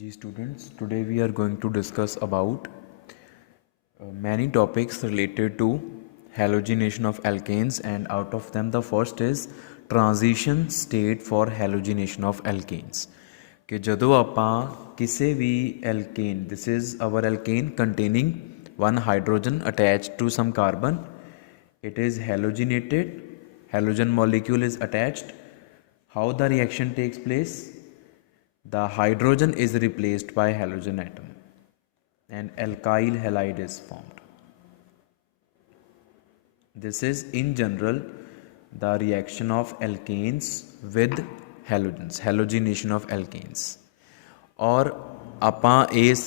Ji students, today we are going to discuss about many topics related to halogenation of alkanes, and out of them the first is transition state for halogenation of alkanes. कि ਜਦੋਂ ਆਪਾਂ ਕਿਸੇ ਵੀ alkane, this is our alkane containing one hydrogen attached to some carbon, it is halogenated, halogen molecule is attached. How the reaction takes place? The hydrogen is replaced by halogen atom and alkyl halide is formed. This is in general the reaction of alkanes with halogens, halogenation of alkanes. और ਆਪਾਂ ਇਸ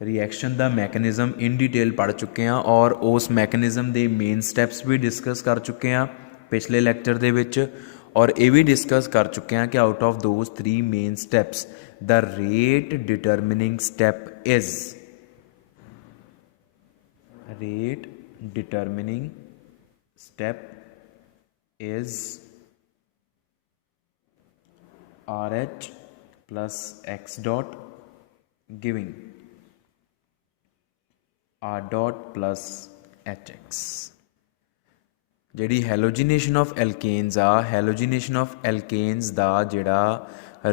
reaction ਦਾ mechanism ਇਨ detail ਪੜ੍ਹ ਚੁੱਕੇ ਹਾਂ ਔਰ ਉਸ mechanism ਦੇ main steps ਵੀ discuss ਕਰ ਚੁੱਕੇ ਹਾਂ ਪਿਛਲੇ ਲੈਕਚਰ ਦੇ ਵਿੱਚ, और ये भी डिस्कस कर चुके हैं कि out of those 3 main steps the rate determining step is RH plus X dot giving R dot plus HX. ਜਿਹੜੀ ਹੈਲੋਜੀਨੇਸ਼ਨ ਆਫ ਐਲਕੇਨਸ ਆ, ਹੈਲੋਜੀਨੇਸ਼ਨ ਆਫ ਐਲਕੇਨਸ ਦਾ ਜਿਹੜਾ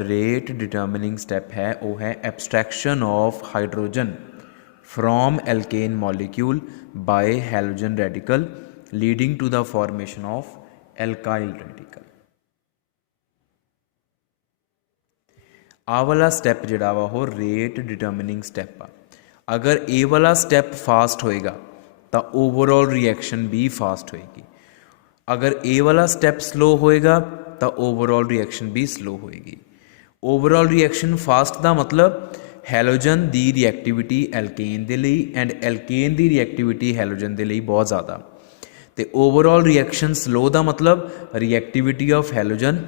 ਰੇਟ ਡਿਟਰਮਿਨਿੰਗ ਸਟੈਪ ਹੈ ਉਹ ਹੈ abstraction of hydrogen from alkane molecule by halogen radical leading to the formation of alkyl radical. ਆਹ ਵਾਲਾ step ਜਿਹੜਾ ਵਾ ਉਹ ਰੇਟ ਡਿਟਰਮਿਨਿੰਗ ਸਟੈਪ ਆ। ਅਗਰ ਇਹ ਵਾਲਾ ਸਟੈਪ ਫਾਸਟ ਹੋਏਗਾ ਤਾਂ ਓਵਰਆਲ ਰਿਐਕਸ਼ਨ ਵੀ ਫਾਸਟ ਹੋਏਗੀ। अगर ए वाला स्टैप स्लो होएगा तो ओवरऑल रिएक्शन भी स्लो होएगी। ओवरऑल रिएक्शन फास्ट का मतलब हैलोजन की रिएक्टिविटी एल्केन के लिए एंड एल्केन की रिएक्टिविटी हैलोजन के लिए बहुत ज़्यादा, तो ओवरऑल रिएक्शन स्लो का मतलब reactivity of halogen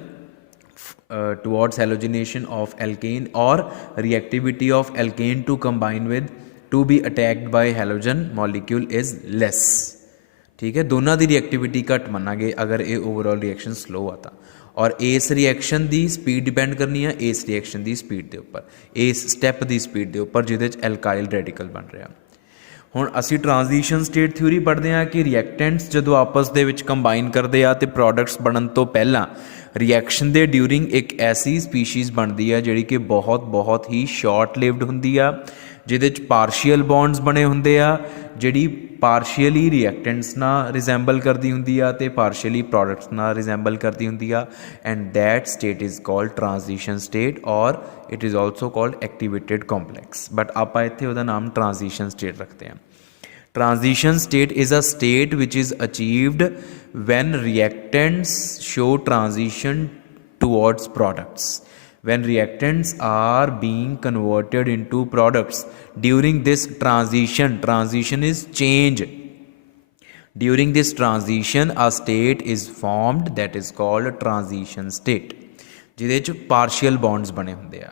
towards halogenation of alkane और reactivity of alkane to combine with to be attacked by halogen molecule is less. ठीक है, दोनों की रिएक्टिविटी घट मनांगे अगर ये ओवरऑल रिएक्शन स्लो आता, और इस रिएक्शन की स्पीड डिपेंड करनी है इस रिएक्शन की स्पीड के उपर, इस स्टैप की स्पीड के उपर जिहदे च एल्काइल रेडिकल बन रहा। हुण असी ट्रांजिशन स्टेट थ्योरी पढ़ते हैं कि रिएक्टेंट्स जो आपस दे विच कंबाइन करते हैं तो प्रोडक्ट्स बनन तो पहला रिएक्शन के ड्यूरिंग एक ऐसी स्पीशीज़ बनती है जिहड़ी कि बहुत ही शॉर्ट लिव्ड हुंदी आ, जिहदे च पार्शियल बॉन्ड्स बने हुंदे आ, जिहड़ी पार्शियली रिएक्टेंट्स ना रिजेंबल करती हुंदी आ ते पार्शियली प्रोडक्ट्स ना रिजेंबल करती हुंदी आ, and that state is called transition state और it is also called activated complex, but आप इत्थे उहदा नाम ट्रांजिशन स्टेट रखते हैं। Transition state is a state which is achieved when reactants show transition towards products, when reactants are being converted into products during this transition is change, during this transition a state is formed that is called transition state ਜਿਹਦੇ ਚ partial bonds ਬਣੇ ਹੁੰਦੇ ਆ।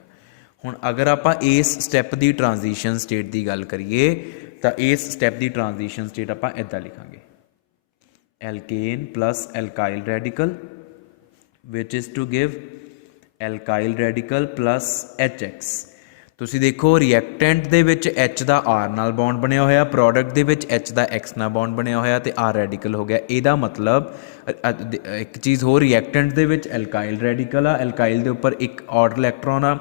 ਹੁਣ ਅਗਰ ਆਪਾਂ ਇਸ step ਦੀ transition state ਦੀ ਗੱਲ ਕਰੀਏ ਤਾਂ ਇਸ ਸਟੈਪ ਦੀ ਟ੍ਰਾਂਜੀਸ਼ਨ ਸਟੇਟ ਆਪਾਂ ਇੱਦਾਂ ਲਿਖਾਂਗੇ alkane plus alkyl radical which is to give alkyl radical plus HX। ਤੁਸੀਂ ਦੇਖੋ ਰਿਐਕਟੈਂਟ ਦੇ ਵਿੱਚ H ਦਾ R ਨਾਲ ਬੌਂਡ ਬਣਿਆ ਹੋਇਆ, ਪ੍ਰੋਡਕਟ ਦੇ ਵਿੱਚ H ਦਾ X ਨਾਲ ਬੌਂਡ ਬਣਿਆ ਹੋਇਆ ਤੇ R ਰੈਡੀਕਲ ਹੋ ਗਿਆ। ਇਹਦਾ ਮਤਲਬ ਇੱਕ ਚੀਜ਼ ਹੋਰ, ਰਿਐਕਟੈਂਟ ਦੇ ਵਿੱਚ ਐਲਕਾਈਲ ਰੈਡੀਕਲ ਆ, ਐਲਕਾਈਲ ਦੇ ਉੱਪਰ ਇੱਕ ਔਡ ਇਲੈਕਟ੍ਰੋਨ ਆ,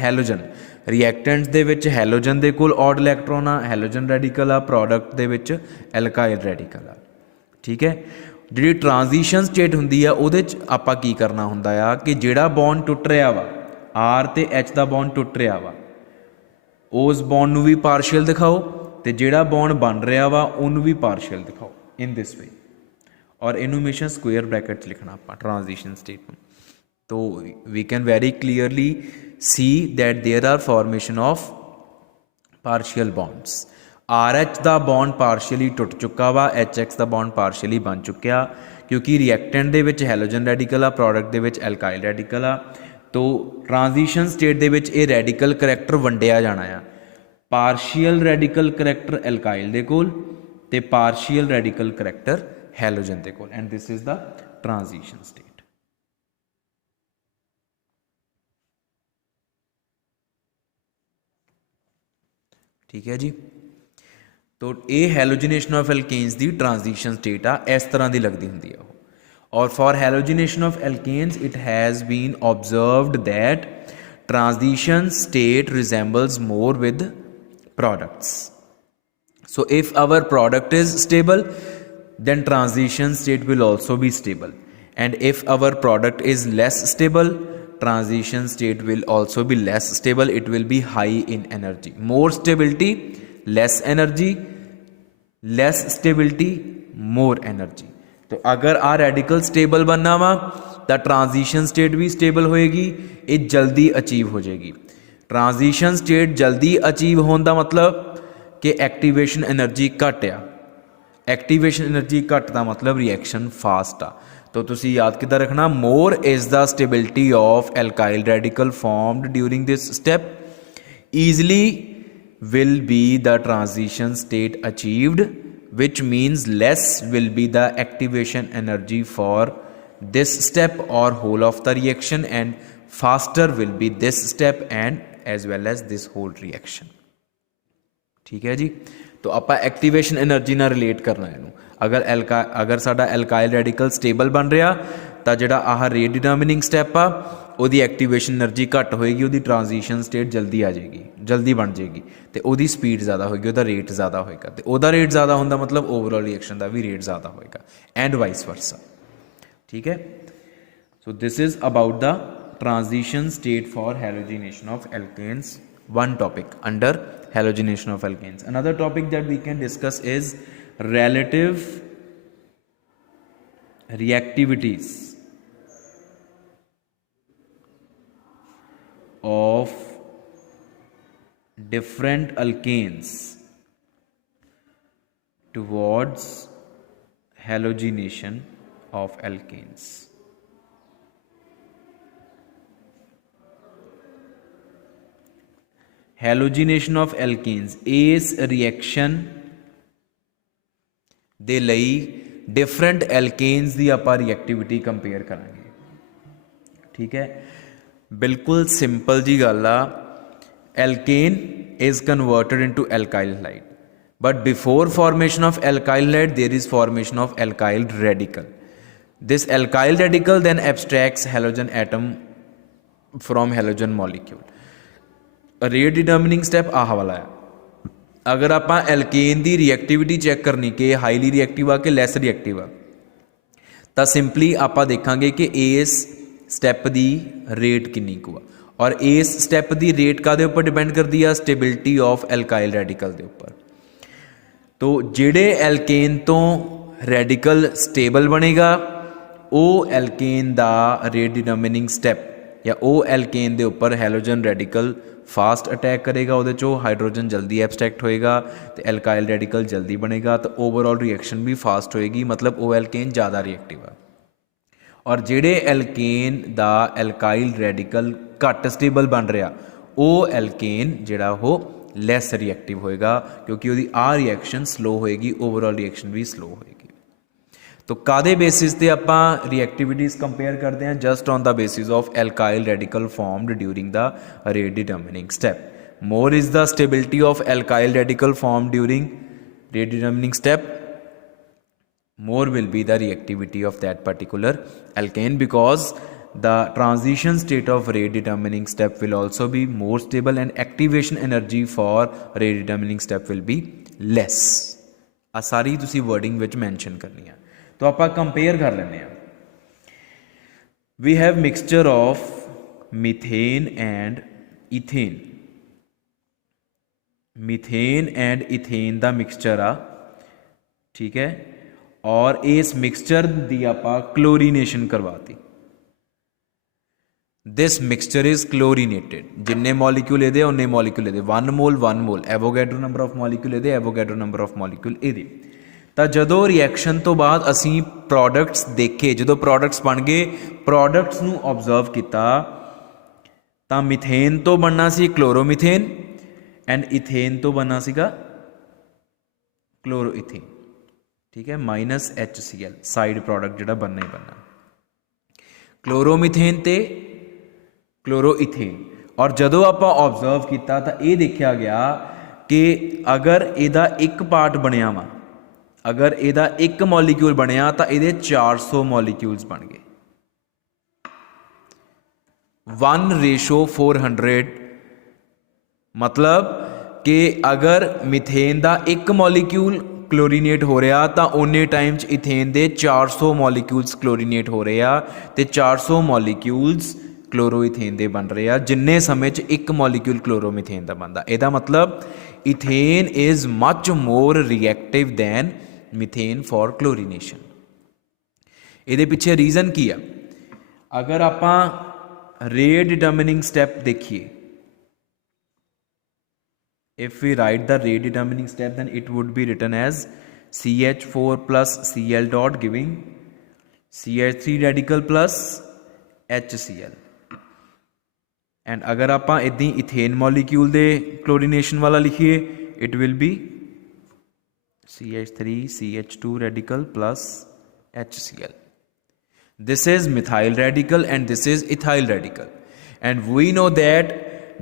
ਹੈਲੋਜਨ, ਰਿਐਕਟੈਂਟਸ ਦੇ ਵਿੱਚ ਹੈਲੋਜਨ ਦੇ ਕੋਲ ਔਡ ਇਲੈਕਟ੍ਰੋਨ ਆ, ਹੈਲੋਜਨ ਰੈਡੀਕਲ ਆ, ਪ੍ਰੋਡਕਟ ਦੇ ਵਿੱਚ ਐਲਕਾਈਲ ਰੈਡੀਕਲ ਆ। ਠੀਕ ਹੈ, ਜਿਹੜੀ ਟ੍ਰਾਂਜੀਸ਼ਨ ਸਟੇਟ ਹੁੰਦੀ ਆ ਉਹਦੇ 'ਚ ਆਪਾਂ ਕੀ ਕਰਨਾ ਹੁੰਦਾ ਆ ਕਿ ਜਿਹੜਾ ਬੌਂਡ ਟੁੱਟ ਰਿਹਾ ਵਾ, ਆਰ ਤੇ ਐਚ ਦਾ ਬੌਂਡ ਟੁੱਟ ਰਿਹਾ ਵਾ, ਉਸ ਬੌਂਡ ਨੂੰ ਵੀ ਪਾਰਸ਼ੀਅਲ ਦਿਖਾਓ ਤੇ ਜਿਹੜਾ ਬੌਂਡ ਬਣ ਰਿਹਾ ਵਾ ਉਹਨੂੰ ਵੀ ਪਾਰਸ਼ੀਅਲ ਦਿਖਾਓ ਇਨ ਦਿਸ ਵੇ, ਔਰ ਇਹਨੂੰ ਹਮੇਸ਼ਾ ਸਕੁਏਅਰ ਬ੍ਰੈਕਟ 'ਚ ਲਿਖਣਾ ਆਪਾਂ ਟ੍ਰਾਂਜੀਸ਼ਨ ਸਟੇਟ ਨੂੰ। तो we can very clearly see that there are formation of partial bonds। RH the bond partially टुट चुका वा, HX ਦਾ बॉन्ड partially बन चुकिया क्योंकि रिएक्टेंट ਦੇ ਵਿੱਚ ਹੈਲੋਜਨ ਰੈਡੀਕਲ ਆ, ਪ੍ਰੋਡਕਟ ਦੇ ਵਿੱਚ ਐਲਕਾਈਲ ਰੈਡੀਕਲ ਆ। तो ट्रांजिशन स्टेट ਦੇ ਵਿੱਚ ਇਹ ਰੈਡੀਕਲ ਕਰੈਕਟਰ ਵੰਡਿਆ ਜਾਣਾ ਆ, ਪਾਰਸ਼ੀਅਲ ਰੈਡੀਕਲ ਕਰੈਕਟਰ ਐਲਕਾਈਲ ਦੇ ਕੋਲ ਤੇ ਪਾਰਸ਼ੀਅਲ ਰੈਡੀਕਲ ਕਰੈਕਟਰ ਹੈਲੋਜਨ ਦੇ ਕੋਲ, and this is the transition state. ठीक है जी। तो ये हैलोजिनेशन ऑफ एल्केन्स की ट्रांजिशन स्टेट आ, इस तरह की लगती होंगी है। और for halogenation of alkanes it has been observed that transition state resembles more with products. So if our product is stable, then transition state will also be stable. And if our product is less stable, transition state will also be less stable. It will be high in energy. More stability, less energy, less stability, more energy. तो अगर आ radical stable बनना वा तो transition state भी stable होएगी, ये जल्दी achieve हो जाएगी। ट्रांजिशन स्टेट जल्दी अचीव होने का मतलब कि एक्टिवेशन एनर्जी घट आ, एक्टिवेशन एनर्जी घट का मतलब रिएक्शन फास्ट आ। तो तुसी याद किद्दां रखना, मोर is the stability of alkyl radical formed during this step, easily will be the transition state achieved, which means less will be the activation energy for this step or whole of the reaction, and faster will be this step and as well as this whole reaction। ठीक है जी। तो आप activation energy ना relate करना है। अगर साडा एल्काइल रेडिकल स्टेबल बन रहा तो जिहड़ा आह रेट डिटर्मिनिंग स्टैप आ ਉਹਦੀ एक्टिवेशन एनर्जी घट होएगी, ਉਹਦੀ ट्रांजिशन स्टेट जल्दी आ जाएगी, जल्दी बन जाएगी, तो ਉਹਦੀ स्पीड ज़्यादा होएगी, ਉਹਦਾ रेट ज़्यादा होएगा, तो ਉਹਦਾ रेट ज़्यादा होने मतलब ओवरऑल रिएक्शन का भी रेट ज़्यादा होएगा, एंड वाइस वर्सा। ठीक है। So this is about the transition state for halogenation of alkanes, one topic under halogenation of alkanes। Another topic that we can discuss is relative reactivities of different alkanes towards halogenation of alkanes। Halogenation of alkanes, इस reaction दे लई different alkanes की आप reactivity compare करांगे। ठीक है, बिल्कुल simple जी गल आ। Alkane is converted into alkyl halide, but before formation of alkyl halide there is formation of alkyl radical. This alkyl radical then abstracts halogen atom from halogen molecule. Rate determining step आह वाला है। अगर आप alkene की reactivity cheque करनी कि highly reactive आ कि lace reactive आ, तो सिंपली आप देखांगे कि इस स्टैप की रेट किन्नी कु आ, और इस स्टैप की रेट कादे उपर डिपेंड करती है, स्टेबिलिटी ऑफ एल्काइल रेडिकल के उपर। तो जिहड़े एल्केन तो रेडिकल स्टेबल बनेगा वो एल्केन का रेट डिटर्मिनिंग स्टैप या वो एल्केन के उपर हैलोजन रेडिकल फास्ट अटैक करेगा, वो चो हाइड्रोजन जल्दी एब्सट्रैक्ट होएगा, तो एल्काइल रेडिकल जल्दी बनेगा, तो ओवरऑल रिएक्शन भी फास्ट होएगी, मतलब वो एल्केन ज़्यादा रिएक्टिव है। और जिहड़े एल्केन दा एल्काइल रेडिकल घट स्टेबल बन रहा वो एल्केन जिहड़ा वो लैस रिएक्टिव होएगा, क्योंकि वो आ रिएक्शन स्लो होएगी, ओवरऑल रिएक्शन भी स्लो होएगी। तो कादे बेसिस पे आप रिएक्टिविटीज़ कंपेयर करते हैं, just on the basis of alkyl radical formed during the rate determining step. More is the stability of alkyl radical form during rate determining step, more will be the reactivity of that particular alkane, because the transition state of rate determining step will also be more stable and activation energy for rate determining step will be less। आ सारी तुसी wording विच mention करनी है। तो आप compare कर लेने हैं। We have mixture of methane and ethane. Methane and ethane का मिक्सचर आ, ठीक है, और इस मिक्सचर की आप क्लोरीनेशन करवाती। This mixture is chlorinated. जिन्ने मॉलिक्यूल ये उन्ने मॉलिक्यूल ये, 1 mole 1 mole, Avogadro number of molecule ये, एवोगैड्रो नंबर ऑफ मॉलिक्यूल ये। तो जदों रिएक्शन तो बाद असी प्रोडक्ट्स देखे, जो प्रोडक्ट्स बन गए, प्रोडक्ट्स नूं ऑबजर्व किया, तो मिथेन तो बनना सी क्लोरोमिथेन एंड इथेन तो बनना सीगा क्लोरोइथेन। ठीक है, -HCl साइड प्रोडक्ट जिहड़ा बनना ही बनना, क्लोरोमिथेन ते क्लोरोइथेन। और जदों आप ऑबजर्व किया तो ये देखा गया कि अगर इहदा एक पार्ट बनिया वा, अगर इहदा एक मॉलीक्यूल बनिया तो ये 400 मॉलीक्यूल्स बन गए। 1:400 मतलब कि अगर मिथेन का एक मॉलीक्यूल क्लोरीनेट हो रहा तो उन्ने टाइम इथेन के 400 मॉलीक्यूल्स क्लोरीनेट हो रहे आ, तो 400 मॉलीक्यूल्स क्लोरोइथेन के बन रहे हैं जिन्ने समय एक मॉलीक्यूल क्लोरोमिथेन का बनता। यदा मतलब ethane is much more reactive than methane for chlorination. ये पिछे रीजन की है, अगर आप रेट डिटर्मिनिंग स्टैप देखिए, if we write the rate determining step then it would be written as CH4 plus Cl dot giving CH3 radical plus HCl। And अगर आप इदा इथेन मॉलीक्यूल दे क्लोरीनेशन वाला लिखिए it will be CH3 CH2 radical plus HCl। This is methyl radical and this is ethyl radical, and we know that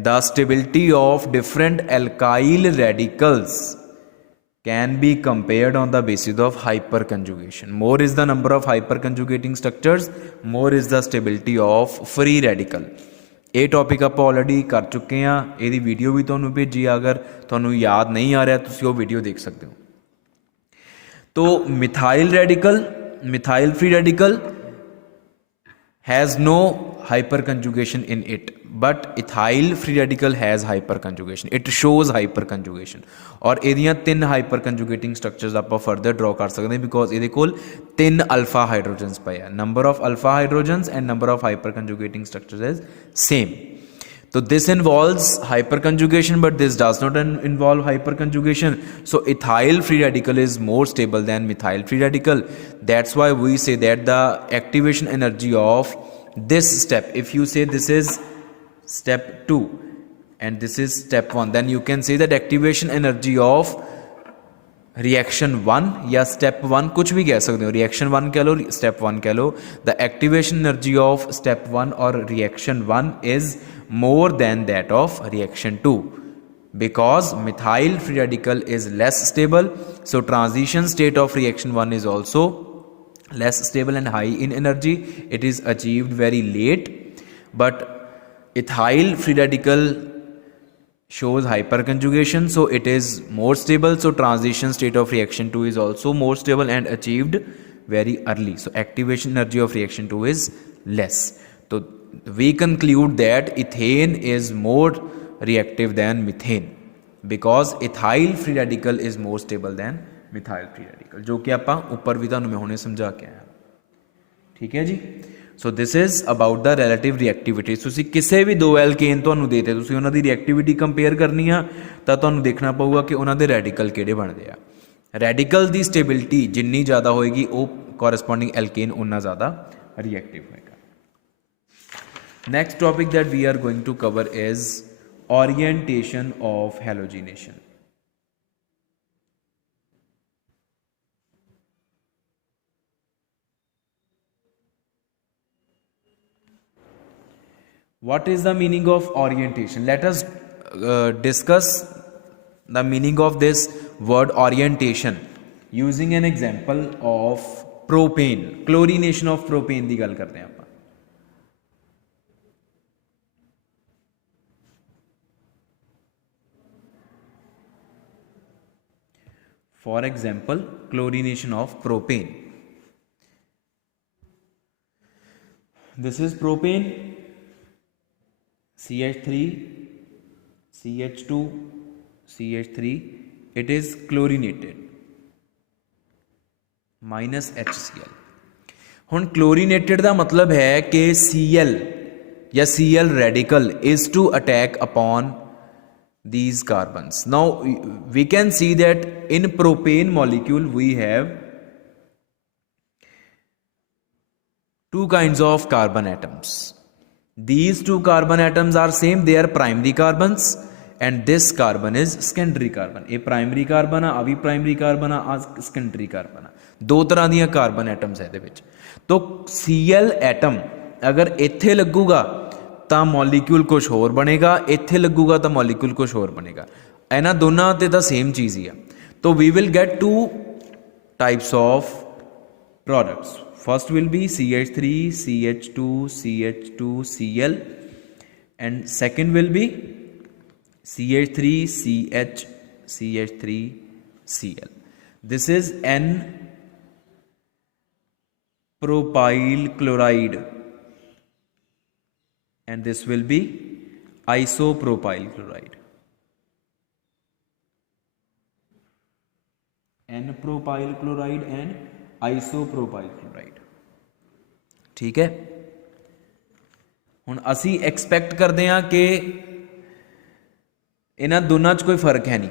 the stability of different alkyl radicals can be compared on the basis of hyperconjugation. More is the number of hyperconjugating structures, more is the stability of free radical। ये topic आप already कर चुके हैं, ये video भी तुहानू भेजी, अगर तुहानू याद नहीं आ रहा तुसीं वो वीडियो देख सकते हो। तो methyl radical, methyl free radical has no hyperconjugation in it, but ethyl free radical has hyperconjugation, it shows hyperconjugation। और ਇਹਦੀਆਂ 3 hyperconjugating structures ਆਪਾਂ further draw कर सकते हैं because ਇਹਦੇ ਕੋਲ 3 alpha hydrogens ਪਏ ਆ। number of alpha hydrogens and number of hyperconjugating structures is same। So this involves hyperconjugation, but this does not involve hyperconjugation, so ethyl free radical is more stable than methyl free radical। That's why we say that the activation energy of this step, if you say this is step 2 and this is step 1, then you can say that activation energy of reaction 1 या step 1 कुछ भी कह सकते हो, reaction 1 कह लो, step 1 कह लो, the activation energy of step 1 or reaction 1 is more than that of reaction 2 because methyl free radical is less stable, so transition state of reaction 1 is also less stable and high in energy, it is achieved very late। but ethyl free radical shows hyperconjugation, so it is more stable, so transition state of reaction 2 is also more stable and achieved very early, so activation energy of reaction 2 is less। so we conclude that ethane is more reactive than methane because ethyl free radical is more stable than methyl free radical, जो कि आप ऊपर भी तुहानू मैं हुणे समझा के आया। ठीक है जी। So this is about the relative reactivity. तुसीं किसी भी 2 एल्केन तुहानू देते, तुसीं उन्हां दी रिएक्टिविटी कंपेयर करनी आ तां तुहानू देखना पऊगा कि उन्हां दे रैडिकल किहड़े बनदे आ। रैडिकल दी स्टेबिलिटी जिन्नी ज़्यादा होएगी वो कॉरस्पॉन्डिंग एल्केन उन्ना ज़्यादा रिएक्टिव होएगा। Next topic that we are going to cover is orientation of halogenation। What is the meaning of orientation? Let us discuss the meaning of this word orientation using an example of propane। chlorination of propane की गल करते हैं आप। For example, chlorination of propane. This is propane, CH3, CH2, CH3, it is chlorinated minus HCl। हुण chlorinated का मतलब है कि Cl या Cl radical is to attack upon these carbons। now we can see that in propane molecule we have 2 kinds of carbon atoms। these 2 carbon atoms are same, they are primary carbons and this carbon is secondary carbon। ये primary carbon आ, अभी primary carbon आ, secondary carbon आ। 2 तरह दियां carbon atoms है इहदे विच। तो Cl atom अगर इत्थे लगूगा तो मॉलीक्यूल कुछ होर बनेगा, इत्थे लगूगा तो मॉलीक्यूल कुछ होर बनेगा। इन्हां दोनों ते तां सेम चीज़ ही है। तो we will get two types of products. First will be CH3, CH2, CH2, Cl, and second will be CH3, CH, CH3, Cl. This is N propyl chloride, and this will be isopropyl chloride. N propyl chloride and isopropyl chloride. ठीक है, हुण असी expect करते हैं कि इन्हां दोनों च कोई फर्क है नहीं,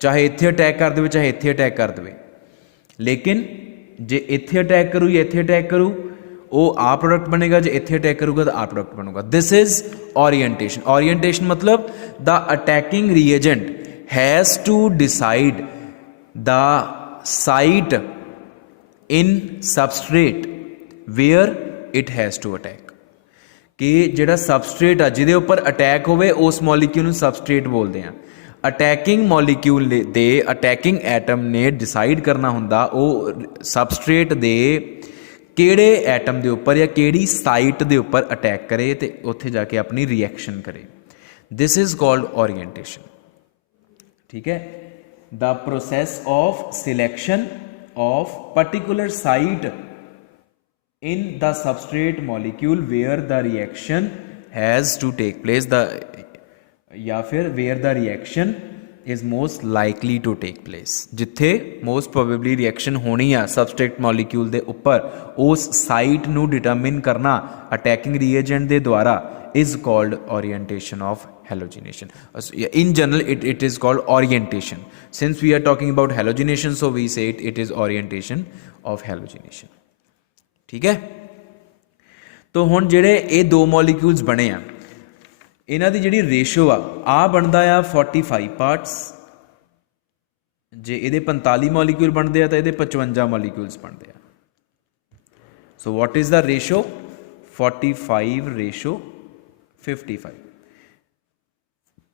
चाहे इत्थे अटैक कर दे चाहे इत्थे अटैक कर दे, लेकिन जे इत्थे अटैक करूँ या इत्थे अटैक करूँ वो आ प्रोडक्ट बनेगा, जो इत्थे अटैक करूँगा तो आ प्रोडक्ट बनूगा। This is orientation. ओरिएंटेशन मतलब the attacking reagent has to decide the site in substrate where it has to attack, कि जिहड़ा सबस्ट्रेट आ जिहदे उपर अटैक होवे उस मॉलीक्यूल नूं सबस्ट्रेट बोलते हैं। अटैकिंग मॉलीक्यूल दे अटैकिंग एटम ने डिसाइड करना हुंदा वो सबस्ट्रेट दे किहड़े एटम दे उपर या किहड़ी साइट दे उपर अटैक करे ते उत्थे जाके अपनी रिएक्शन करे। This is called orientation. ठीक है, the process of selection of particular site in the substrate molecule where the reaction has to take place, या फिर where the reaction is most likely to take place, जिथे most probably reaction होनी है substrate molecule दे ऊपर, उस site नू determine करना attacking reagent दे द्वारा is called orientation of halogenation. In general it is called orientation. Since we are talking about halogenation, so we say it is orientation of halogenation. ठीक है, तो हुण जिहड़े ये दो मॉलीक्यूल्स बने आ इन्हां दी जिहड़ी रेशो आ बनदा आ 45 पार्ट्स, जे इहदे 45 मॉलीक्यूल बनते हैं तो इहदे 55 मॉलीक्यूल्स बनते हैं। So what is the ratio? 45 ratio 55,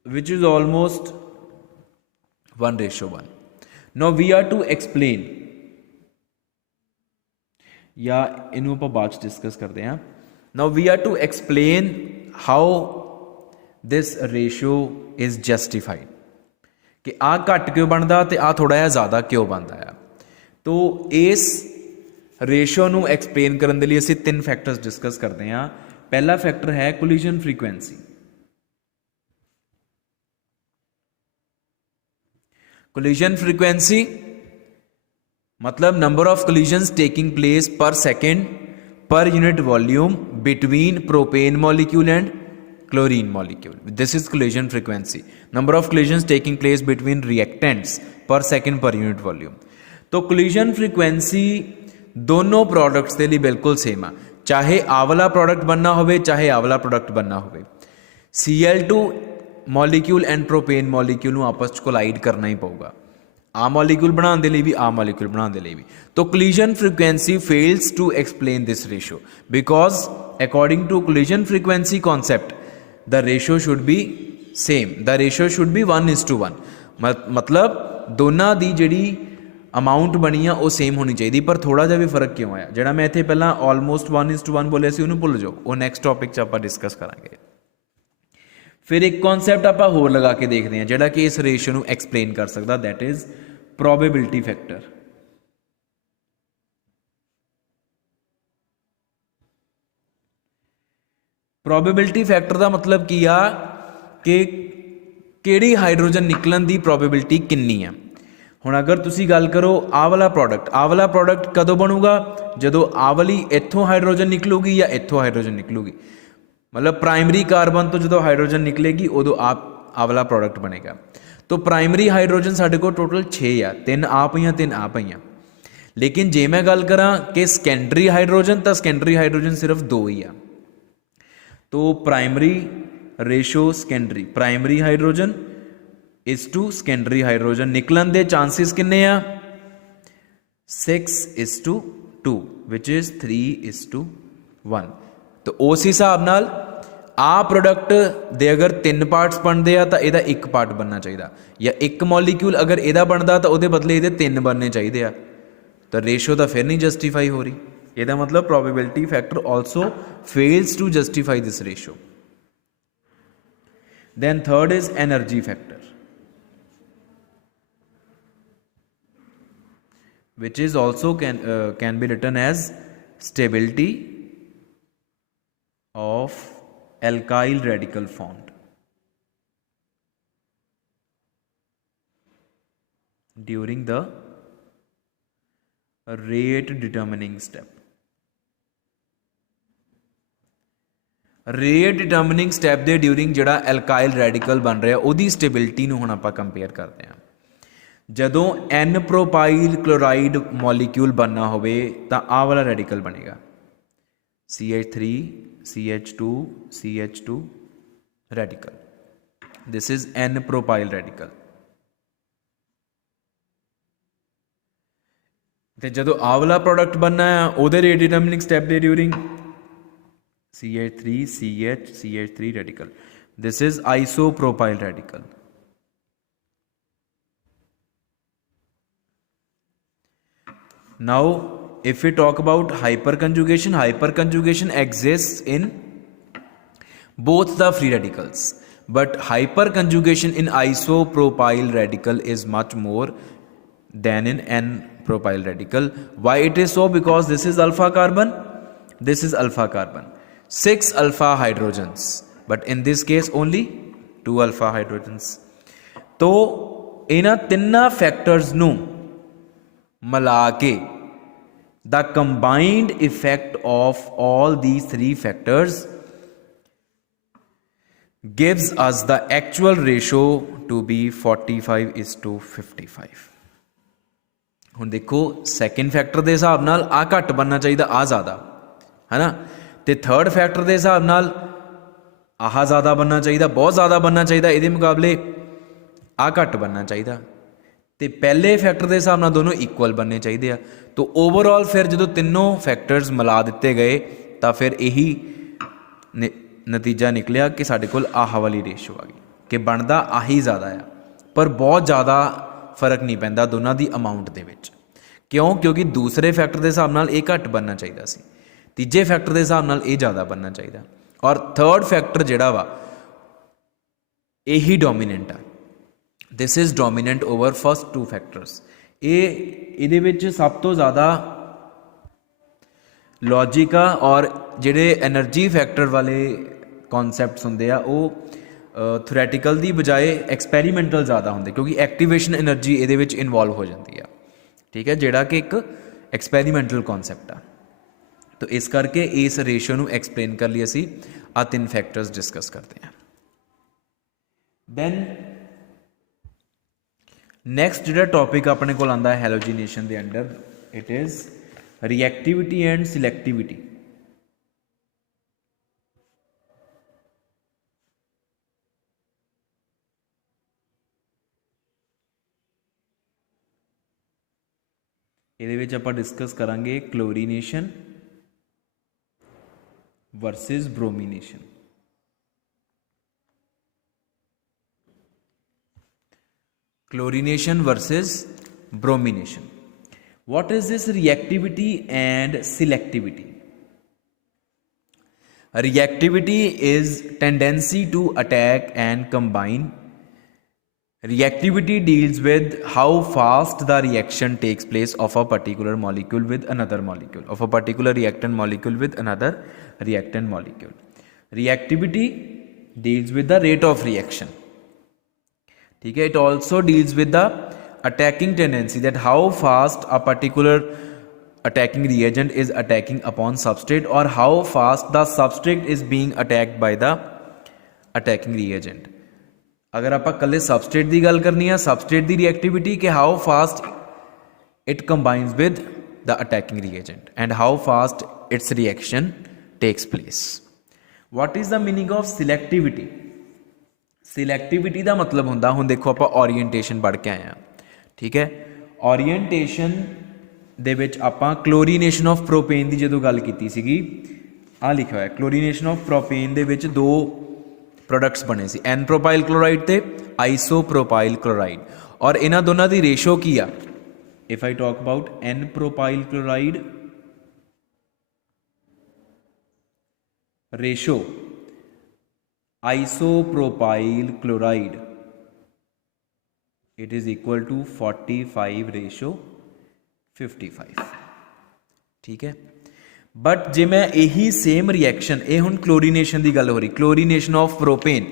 which is almost 1:1. Now we are to explain, या इनू आप बाद डिस्कस करते हैं। Now we are to explain how this ratio is justified, कि आ घट क्यों बनता ते आ थोड़ा जिहा ज़्यादा क्यों बनता है। तो इस रेशो नू एक्सप्लेन करने लिए असीं 3 फैक्टर्स डिस्कस करते हैं। पहला फैक्टर है कोलिजन फ्रीक्वेंसी। कोलिजन फ्रीक्वेंसी मतलब number of collisions taking place per second per unit volume between propane molecule and chlorine molecule. This is collision frequency, number of collisions taking place between reactants per second per unit volume. तो collision frequency दोनों products के लिए बिल्कुल same है, चाहे आ वाला product बनना हो चाहे आ वाला प्रोडक्ट बनना हो। Cl2 molecule and propane molecule नूं आपस च कोलाइड करना ही पऊगा, आ मॉलीक्यूल बनाने लिए भी आ मॉलीक्यूल बनाने लिए भी। तो collision frequency fails to explain this ratio because according to collision frequency concept the ratio should be same, the ratio should be 1:1। मतलब दोनों की जिहड़ी अमाउंट बनी आ वो सेम होनी चाहिए, पर थोड़ा जिहा भी फर्क क्यों आया? जिहड़ा मैं इत्थे पहला ऑलमोस्ट 1:1 बोलिया सी उहनूं भुल जाओ, वो नैक्सट टॉपिक च आपां डिस्कस करांगे। फिर एक कॉन्सैप्ट आप होर लगा के देखते हैं जिहड़ा कि इस रेशो नूं एक्सप्लेन कर सकता, that is probability factor. Probability factor का मतलब की आ कि किहड़ी हाइड्रोजन निकलन की प्रोबेबिलिटी कितनी है। हुण अगर तुसी गल करो आ वाला प्रोडक्ट कदों बनूगा? जदों आ वाली इत्थों हाइड्रोजन निकलूगी या इत्थों हाइड्रोजन निकलूगी, मतलब प्राइमरी कार्बन तो जो हाइड्रोजन निकलेगी उदों आ वाला प्रोडक्ट बनेगा। तो प्राइमरी हाइड्रोजन साढ़े को टोटल 6 आ, 3 आ पईयां 3 आ पईयां। लेकिन जे मैं गल करा कि सैकेंडरी हाइड्रोजन, तो सैकेंडरी हाइड्रोजन सिर्फ 2 ही आ। तो primary ratio secondary, primary hydrogen is to secondary hydrogen निकलन दे चांसिस किन्ने आ? 6:2 विच इज 3:1। तो उस हिसाब नाल आ प्रोडक्ट दे अगर 3 पार्ट्स बनते हैं तो यदा एक पार्ट बनना चाहिए, या एक मॉलीक्यूल अगर यदा बनता तो वो बदले ये 3 बनने चाहिए आ, तो रेशो तो फिर नहीं जस्टिफाई हो रही। यदा मतलब probability factor also fails to justify this ratio. Then third is energy factor, which is also can be written as stability of alkyl radical formed during the rate determining step। Rate determining step they during जिहड़ा alkyl radical बन रहा उहदी stability नूं हुण आपां compare करते हैं। जदों N propyl chloride molecule बनना होवे तां आ वाला रैडिकल बनेगा CH3 CH2 CH2 radical, this is an propyl radical. ते जदों आ वाला प्रोडक्ट बनना है उहदे rate determining step they during CH3 CH CH3 radical, this is isopropyl radical। Now if we talk about hyperconjugation, hyperconjugation exists in both the free radicals, but hyperconjugation in isopropyl radical is much more than in n-propyl radical। Why it is so? Because this is alpha carbon, this is alpha carbon, 6 alpha hydrogens, but in this case only 2 alpha hydrogens। तो इन्हां तिन्ना factors नूं मिला के the combined effect of all these 3 factors gives us the actual ratio to be 45:55। हुण देखो second factor के हिसाब नाल आ घट बनना चाहिए आ ज़्यादा है ना, तो थर्ड फैक्टर के हिसाब नाल आह ज़्यादा बनना चाहिए, बहुत ज़्यादा बनना चाहिए, ये मुकाबले आ घट बनना चाहिए, तो पहले फैक्टर के हिसाब नाल दोनों इक्वल बनने चाहिए। तो ओवरऑल फिर जो तीनों फैक्टर्स मिला दिते गए तो फिर यही नतीजा निकलिया कि साढ़े कोल आह वाली रेशो आ गई कि बनता आही ज़्यादा आ, पर बहुत ज़्यादा फर्क नहीं पैंदा दोनों की अमाउंट के विच। क्यों? क्योंकि दूसरे फैक्टर के हिसाब नाल ये घट बनना चाहिए सी, तीजे फैक्टर के हिसाब नाल ये ज़्यादा बनना चाहिए, और थर्ड फैक्टर जिहड़ा वा यही डोमीनेंट आ, this is dominant over first 2 factors. ये सब तो ज़्यादा लॉजिक आ, और जिहड़े एनर्जी फैक्टर वाले कॉन्सैप्ट्स होंदे आ वो थ्योरैटिकल की बजाय एक्सपैरीमेंटल ज़्यादा होंदे, क्योंकि एक्टिवेशन एनर्जी ये इनवॉल्व हो जाती है, ठीक है, जिहड़ा कि एक एक्सपैरीमेंटल कॉन्सैप्ट आ। तो इस करके इस रेशियो नूं एक्सप्लेन कर लिए असी आ 3 फैक्टर्स डिस्कस करते हैं। दैन नैक्सट जो टॉपिक अपने को आंदा है हैलोजीनेशन के under, it is reactivity and selectivity. ये आप डिस्कस करांगे chlorination versus bromination. Chlorination versus bromination. What is this reactivity and selectivity? Reactivity is tendency to attack and combine. Reactivity deals with how fast the reaction takes place of a particular molecule with another molecule, of a particular reactant molecule with another reactant molecule. Reactivity deals with the rate of reaction, ठीक है। It also deals with the attacking tendency, that how fast a particular attacking reagent is attacking upon substrate, और how fast the substrate is being attacked by the attacking reagent. अगर आप कल्ले substrate की गल करनी है, सबस्ट्रेट की reactivity कि how fast it combines with the attacking reagent and how fast its reaction takes place. What is the meaning of selectivity? Selectivity का मतलब होंदा, हुण देखो आप ओरीएंटेशन पढ़ के आए हैं, ठीक है। ओरीएंटेशन दे विच आपां क्लोरीनेशन ऑफ प्रोपेन की जो गल कीती सीगी, आ लिखा हुआ है क्लोरीनेशन ऑफ प्रोपेन दे विच दो प्रोडक्ट्स बने सी एन प्रोपाइल क्लोराइड ते आइसोप्रोपाइल क्लोराइड और इन्हां दोनों की रेशो की आ if I talk about n propyl chloride ratio isopropyl chloride it is equal to 45:55 ठीक है। बट जे मैं यही सेम रिएक्शन ये हुण क्लोरीनेशन की गल हो रही chlorination of propane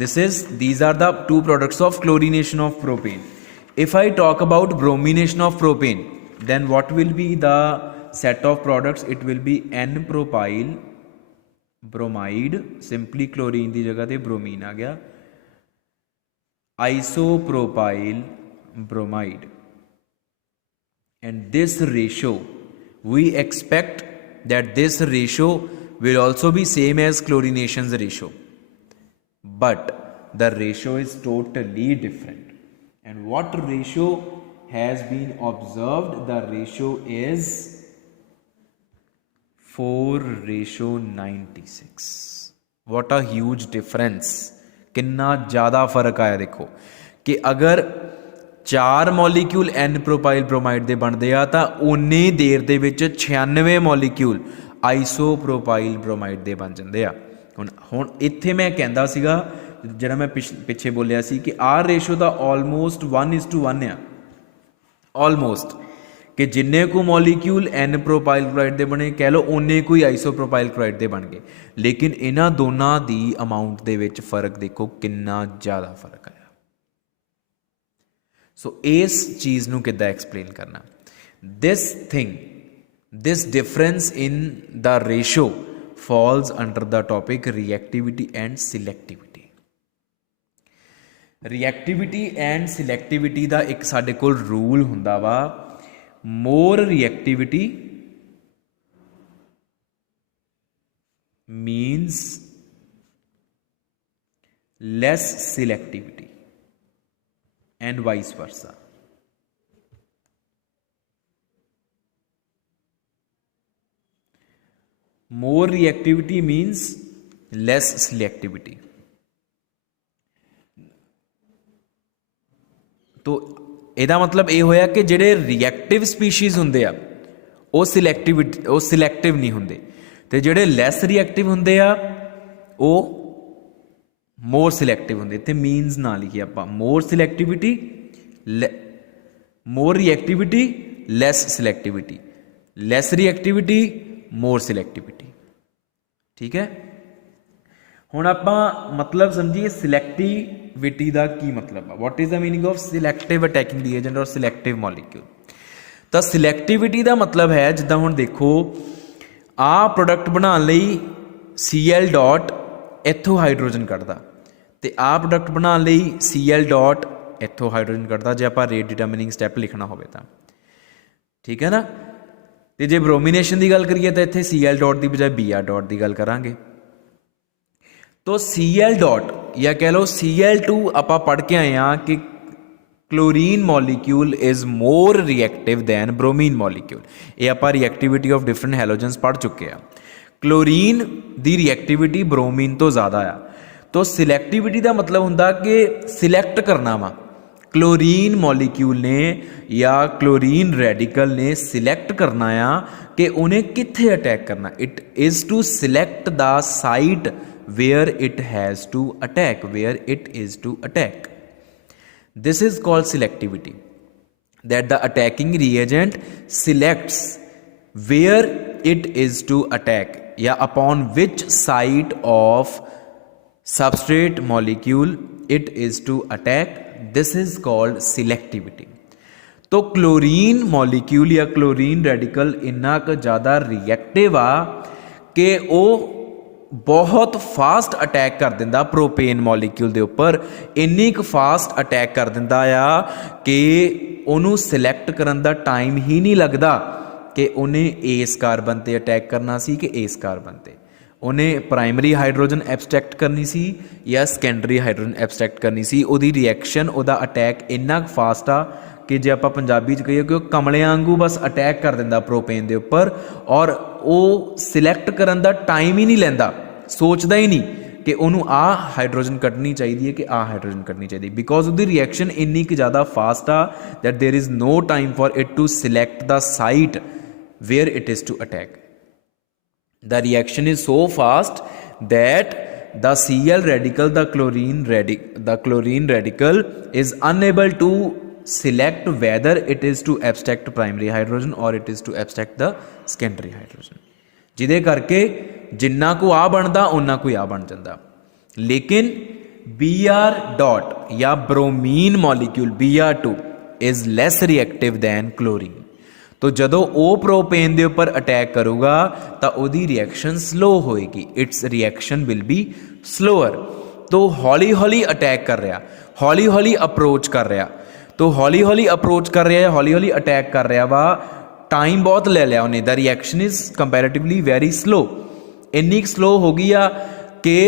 these are the two products of chlorination of propane. If I talk about bromination of propane then what will be the set of products? It will be n propyl bromide simply chlorine की जगह पे bromine आ गया isopropyl bromide and this ratio we expect that this ratio will also be same as chlorination's ratio but the ratio is totally different and what ratio has been observed? The ratio is 4:96. what a huge difference किन्ना ज़्यादा फर्क आया देखो कि अगर 4 molecule N propyl bromide के बनते आ तो उन्नी देर के 96 मॉलीक्यूल आइसोप्रोपाइल ब्रोमाइड के बन जाते हैं। हुण इत्थे मैं कहता सीगा जिहड़ा मैं पिछे बोलिया सी कि आर रेशो का ऑलमोस्ट 1:1 आ ऑलमोस्ट कि जिन्ने को मॉलीक्यूल एन प्रोपाइल क्लोराइड के बने कह लो उन्ने को ही आइसोप्रोपाइल क्लोराइड के बन गए लेकिन इन्हां दोनों की अमाउंट के विच फर्क देखो कितना ज़्यादा फर्क आया। सो इस चीज़ नूं किद्दां एक्सप्लेन करना this thing this difference in the ratio falls under the topic reactivity and selectivity. Reactivity and selectivity का एक साडे कोल रूल हुंदा वा more reactivity means less selectivity and vice versa. More reactivity means less selectivity. तो ਇਹਦਾ मतलब ਇਹ ਹੋਇਆ कि ਜਿਹੜੇ रिएक्टिव स्पीशीज़ ਹੁੰਦੇ ਆ ਉਹ सिलैक्टिव नहीं ਹੁੰਦੇ ਤੇ ਜਿਹੜੇ ਲੈਸ रिएक्टिव ਹੁੰਦੇ ਆ ਉਹ मोर सिलैक्टिव होंगे इतने मीनस ना लिखिए आप मोर सिलैक्टिविटी मोर रिएक्टिविटी लैस सिलैक्टिविटी लैस रिएक्टिविटी मोर सिलैक्टिविटी ठीक है। हुण आप मतलब समझिए सिलैक्टिविटी का की मतलब what is the meaning of selective attacking reagent और सिलैक्टिव मॉलीक्यूल। तो सिलैक्टिविटी का मतलब है जिद्दां हुण देखो आ प्रोडक्ट बनाने लई Cl डॉट इत्थों हाइड्रोजन कढ़दा तो आ प्रोडक्ट बनाने लई Cl डॉट इत्थों हाइड्रोजन कढ़दा जे आपां रेट डिटरमिनिंग स्टैप लिखना होवे तां ठीक है ना। तो जे ब्रोमिनेशन की गल करिए तो इत्थे Cl डॉट की बजाय Br डॉट की गल करांगे तो Cl डॉट या कह लो Cl2 आपां पढ़ के आए हैं कि chlorine molecule is more reactive than bromine molecule ये आपां रिएक्टिविटी ऑफ डिफरेंट हैलोजेंस पढ़ चुके हैं। क्लोरीन की रिएक्टिविटी ब्रोमीन तो ज़्यादा आ तो सिलैक्टिविटी का मतलब होंदा कि सिलैक्ट करना वा क्लोरीन मॉलीक्यूल ने या क्लोरीन रेडिकल ने सिलैक्ट करना आ कि उन्हें कित्थे अटैक करना। It is to select the site where it has to attack where it is to attack this is called selectivity that the attacking reagent selects where it is to attack या upon which site of substrate molecule it is to attack this is called selectivity। तो chlorine molecule या chlorine radical इन्ना क ज़्यादा reactive आ कि वो बहुत fast attack कर दिंदा प्रोपेन मॉलीक्यूल के उपर इन्नी क फास्ट अटैक कर दिंदा आ कि उन्होंने सिलैक्ट करन दा टाइम ही नहीं लगता कि उन्हें इस कार्बन ते अटैक करना सी कि इस कार्बन ते उन्हें प्राइमरी हाइड्रोजन एब्सट्रैक्ट करनी सी या सैकेंडरी हाइड्रोजन एब्सट्रैक्ट करनी सी। उहदी रिएक्शन उहदा अटैक इन्ना फास्ट आ कि जे आपां पंजाबी च कहिए कि वो कमलियां वांगू बस अटैक कर दिंदा प्रोपेन दे उपर, और वो सिलैक्ट करन दा टाइम ही नहीं लैंदा, सोचदा ही नहीं कि उन्होंने आ हाइड्रोजन कटनी चाहिए है कि आ हाइड्रोजन कटनी चाहिए, बिकॉज उसकी रिएक्शन इन्नी कि ज़्यादा फास्ट आ that there is no time for it to select the site where it is to attack. The reaction is so fast that the Cl radical, the chlorine radical is unable to select whether it is to abstract primary hydrogen or it is to abstract the secondary hydrogen. ਜਿਹਦੇ ਕਰਕੇ ਜਿੰਨਾ ਕੋ ਆ ਬਣਦਾ ਉਹਨਾਂ ਕੋਈ ਆ ਬਣ ਜਾਂਦਾ. ਲੇਕਿਨ Br dot ਜਾਂ bromine molecule Br2 is less reactive than chlorine. तो जदों वो प्रोपेन के उपर अटैक करूगा तो उसकी रिएक्शन स्लो होएगी, it's reaction will be slower. तो हौली हौली अटैक कर रहा, हौली हौली अप्रोच कर रहा, तो हौली हौली अप्रोच कर रहा है, हौली हौली अटैक कर रहा वा, टाइम बहुत ले लिया उन्हें. The reaction is comparatively very slow, इन्नी स्लो हो गई आ कि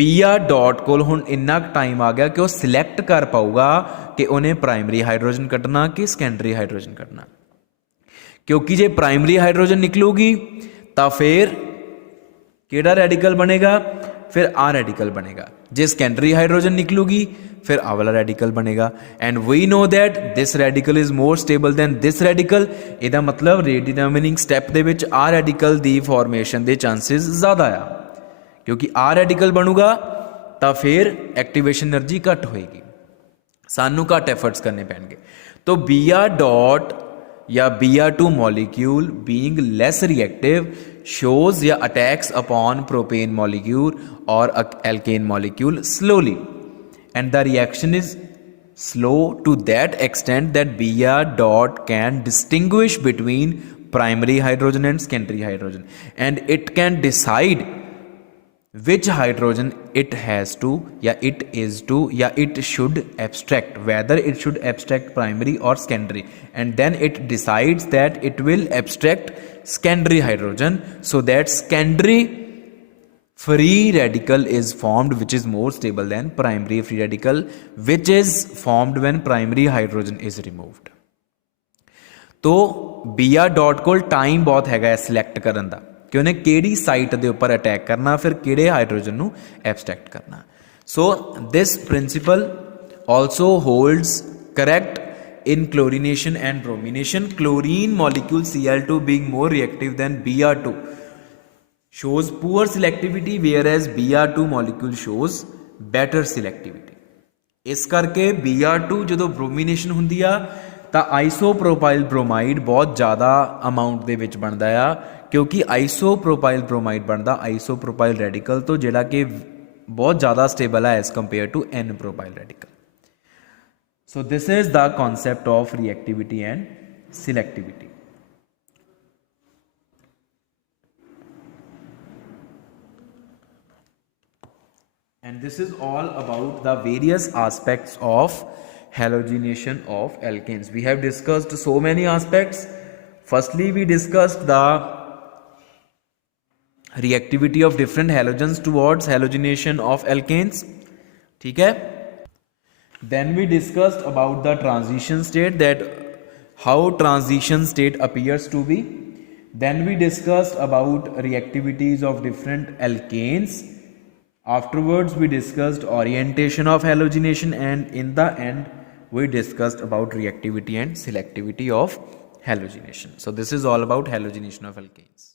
Br डॉट को हुण इन्ना टाइम आ गया कि वह सिलैक्ट कर पाऊगा कि उन्हें प्राइमरी हाइड्रोजन कटना कि सैकेंडरी हाइड्रोजन कटना. क्योंकि जे प्राइमरी हाइड्रोजन निकलूगी तो फिर केड़ा रेडिकल बनेगा, फिर आ रेडिकल बनेगा. जे सैकेंडरी हाइड्रोजन निकलूगी फिर आ वाला रेडिकल बनेगा. And we know that this radical is more stable than this radical. इसका मतलब रेट डिटरमिनिंग स्टैप दे विच आ रेडिकल की फॉर्मेशन के चांसिस ज़्यादा आ, क्योंकि आ रेडिकल बनूगा तो फिर एक्टिवेशन एनर्जी घट होएगी, सानू घट एफर्ट्स करने पैणगे. तो Br डॉट या Br2 molecule being less reactive shows या attacks upon propane molecule or alkane molecule slowly, and the reaction is slow to that extent that Br dot can distinguish between primary hydrogen and secondary hydrogen, and it can decide which hydrogen it has to या it is to या it should abstract, whether it should abstract primary or secondary, and then it decides that it will abstract secondary hydrogen, so that secondary free radical is formed which is more stable than primary free radical, which is formed when primary hydrogen is removed. तो Br dot को time बहुत हैगा select करन दा कि उन्हें केड़ी site के उपर अटैक करना, फिर किहड़े हाइड्रोजन नू एब्सट्रैक्ट करना. So this principle also holds correct in chlorination and bromination. Chlorine molecule Cl2 being more reactive than Br2 shows poor selectivity, whereas Br2 molecule shows better selectivity. इस करके Br2 जो bromination होंदी आ तो isopropyl bromide बहुत ज़्यादा amount दे विच बनता आ, क्योंकि आइसोप्रोपाइल ब्रोमाइड बनता आइसोप्रोपाइल रेडिकल तो जिहड़ा कि बहुत ज़्यादा स्टेबल है as compare to n propyl radical. So this is the concept of reactivity and selectivity. And this is all about the various aspects of halogenation of alkanes. We have discussed so many aspects. Firstly, we discussed the reactivity of different halogens towards halogenation of alkanes. ठीक है. Then we discussed about the transition state, that how transition state appears to be. Then we discussed about reactivities of different alkanes. Afterwards we discussed orientation of halogenation, and in the end we discussed about reactivity and selectivity of halogenation. So this is all about halogenation of alkanes.